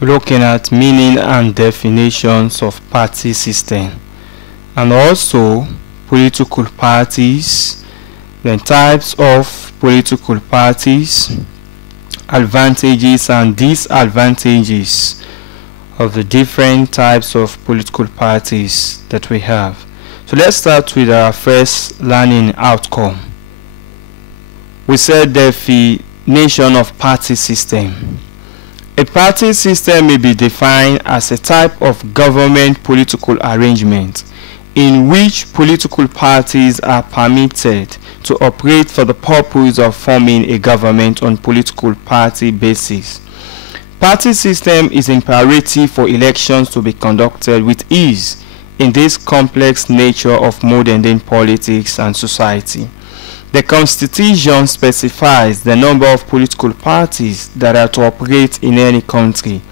looking at meaning and definitions of party system, and also political parties, the types of political parties, advantages and disadvantages of the different types of political parties that we have. So let's start with our first learning outcome. We said definition of party system. A party system may be defined as a type of government political arrangement in which political parties are permitted to operate for the purpose of forming a government on political party basis. Party system is imperative for elections to be conducted with ease in this complex nature of modern-day politics and society. The Constitution specifies the number of political parties that are to operate in any country.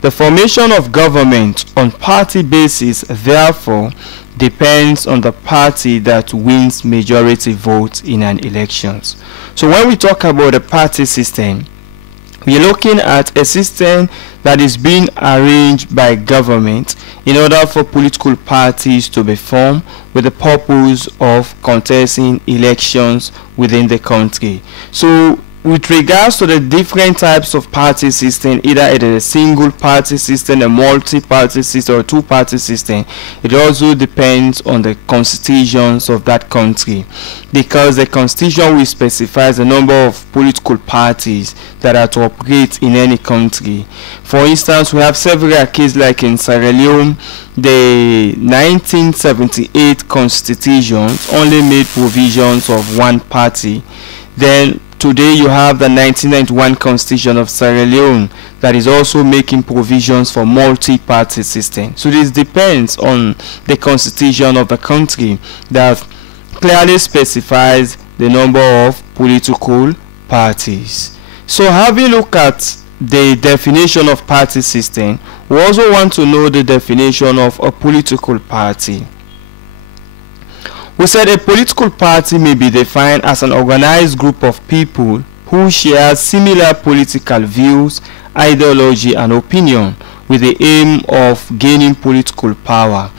The formation of government on party basis, therefore, depends on the party that wins majority votes in an election. So when we talk about a party system, we are looking at a system that is being arranged by government in order for political parties to be formed with the purpose of contesting elections within the country. So with regards to the different types of party system, either it is a single party system, a multi-party system, or a two-party system, it also depends on the constitutions of that country, because the constitution will specify the number of political parties that are to operate in any country. For instance, we have several cases like in Sierra Leone. The 1978 constitution only made provisions of one party. Then today you have the 1991 constitution of Sierra Leone that is also making provisions for multi-party system. So this depends on the constitution of the country that clearly specifies the number of political parties. So having looked at the definition of party system, we also want to know the definition of a political party. We said a political party may be defined as an organized group of people who share similar political views, ideology and opinion with the aim of gaining political power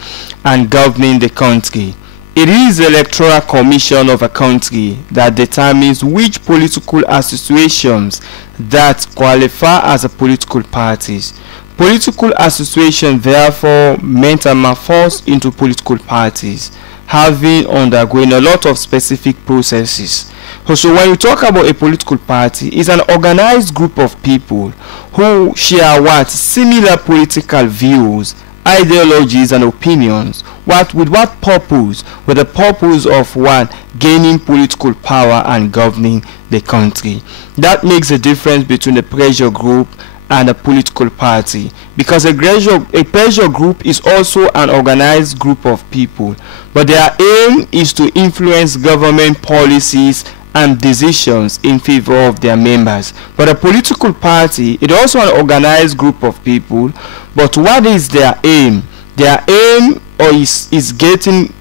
and governing the country. It is the electoral commission of a country that determines which political associations that qualify as a political parties. Political associations therefore metamorphose into political parties, having undergone a lot of specific processes. So when we talk about a political party, it's an organized group of people who share similar political views, ideologies and opinions. With what purpose? With the purpose of gaining political power and governing the country. That makes a difference between a pressure group and a political party, because a pressure group is also an organized group of people, but their aim is to influence government policies and decisions in favor of their members. But a political party is also an organized group of people, but what is their aim? Their aim is getting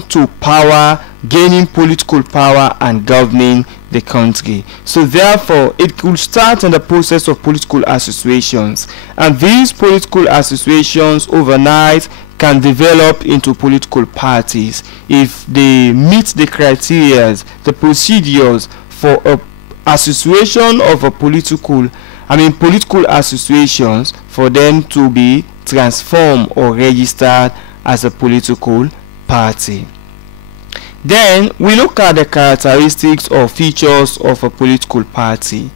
to power, gaining political power and governing the country. So therefore it could start in the process of political associations, and these political associations overnight can develop into political parties if they meet the criteria, the procedures for a association of a political associations for them to be transformed or registered as a political party. Then we look at the characteristics or features of a political party.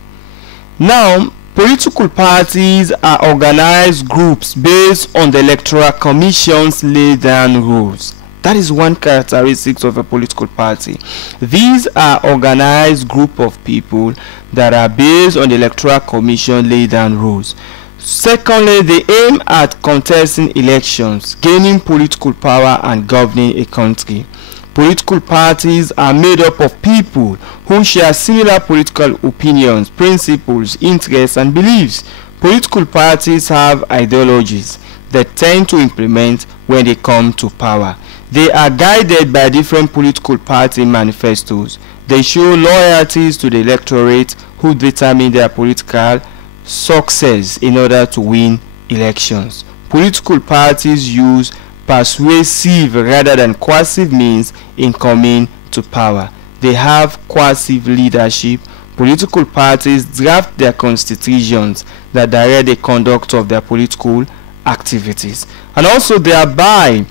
Now, political parties are organized groups based on the Electoral Commission's laid down rules. That is one characteristic of a political party. These are organized group of people that are based on the Electoral Commission laid down rules. Secondly, they aim at contesting elections, gaining political power and governing a country. Political parties are made up of people who share similar political opinions, principles, interests and beliefs. Political parties have ideologies that tend to implement when they come to power. They are guided by different political party manifestos. They show loyalties to the electorate who determine their political success in order to win elections. Political parties use persuasive rather than coercive means in coming to power. They have coercive leadership. Political parties draft their constitutions that direct the conduct of their political activities, and also they abide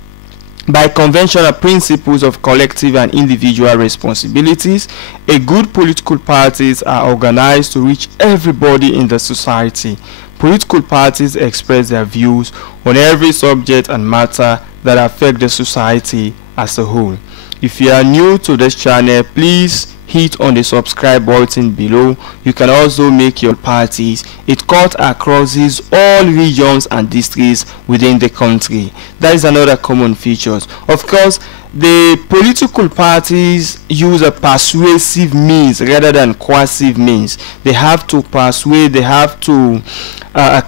by conventional principles of collective and individual responsibilities. A good political parties are organized to reach everybody in the society. Political parties express their views on every subject and matter that affect the society as a whole. If you are new to this channel, please hit on the subscribe button below. You can also make your parties. It cuts across all regions and districts within the country. That is another common feature. Of course, the political parties use a persuasive means rather than coercive means. They have to persuade, they have to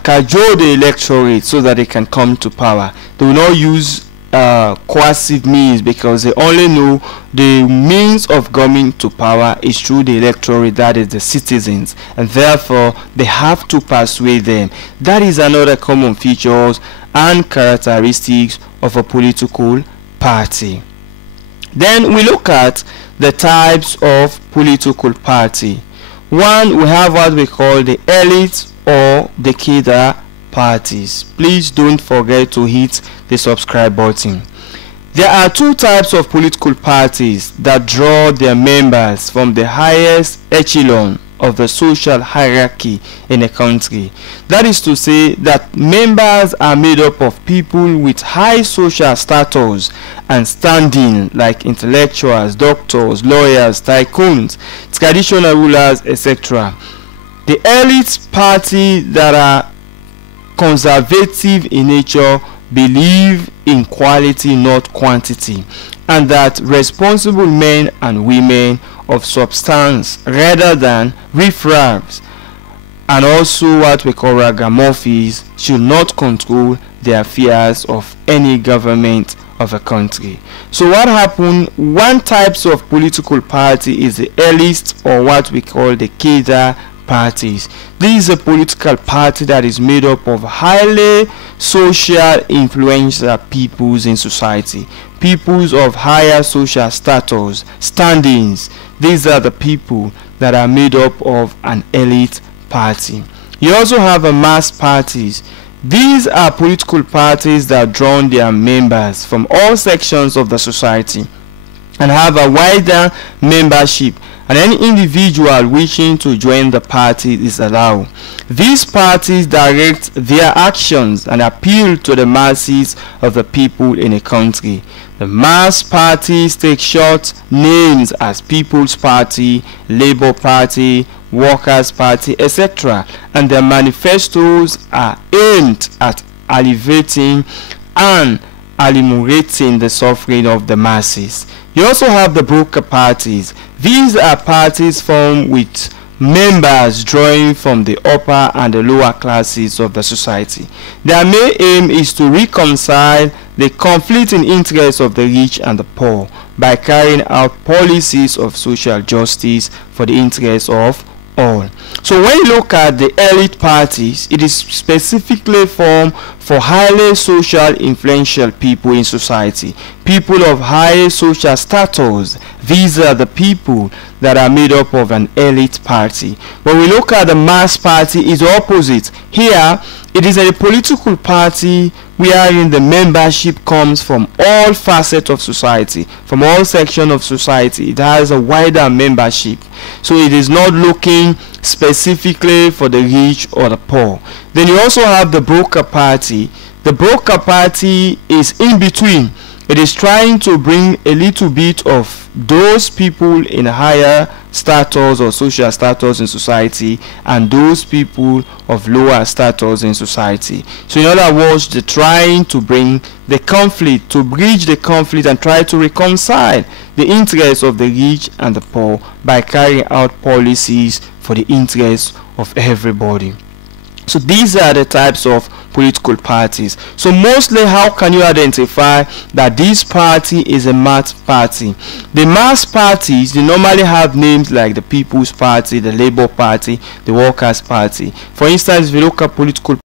cajole the electorate so that they can come to power. They will not use coercive means, because they only know the means of coming to power is through the electorate, that is the citizens, and therefore they have to persuade them. That is another common features and characteristics of a political party. Then we look at the types of political party. One, we have what we call the elite or the cadre parties. Please don't forget to hit the subscribe button. There are two types of political parties that draw their members from the highest echelon of the social hierarchy in a country. That is to say that members are made up of people with high social status and standing, like intellectuals, doctors, lawyers, tycoons, traditional rulers, etc. The elite party that are conservative in nature believe in quality, not quantity, and that responsible men and women of substance rather than riffraffs and also what we call ragamuffins should not control the affairs of any government of a country. So what happened? One types of political party is the elite, or what we call the cadre parties. This is a political party that is made up of highly social influential peoples in society, peoples of higher social status, standings. These are the people that are made up of an elite party. You also have a mass parties. These are political parties that draw their members from all sections of the society and have a wider membership, and any individual wishing to join the party is allowed. These parties direct their actions and appeal to the masses of the people in a country. The mass parties take short names as People's Party, Labour Party, Workers' Party, etc., and their manifestos are aimed at elevating and ameliorating the suffering of the masses. You also have the broker parties. These are parties formed with members drawing from the upper and the lower classes of the society. Their main aim is to reconcile the conflicting interests of the rich and the poor by carrying out policies of social justice for the interests of all. So when you look at the elite parties, it is specifically formed for highly social influential people in society, people of high social status. These are the people that are made up of an elite party. When we look at the mass party, it's the opposite. Here it is a political party wherein the membership comes from all facets of society, from all sections of society. It has a wider membership, so it is not looking specifically for the rich or the poor. Then you also have the broker party. The broker party is in between. It is trying to bring a little bit of those people in higher status or social status in society and those people of lower status in society. So in other words, they're trying to bring the conflict, to bridge the conflict and try to reconcile the interests of the rich and the poor by carrying out policies for the interests of everybody. So these are the types of political parties. So mostly, how can you identify that this party is a mass party? The mass parties, they normally have names like the People's Party, the Labour Party, the Workers' Party. For instance, if you look at political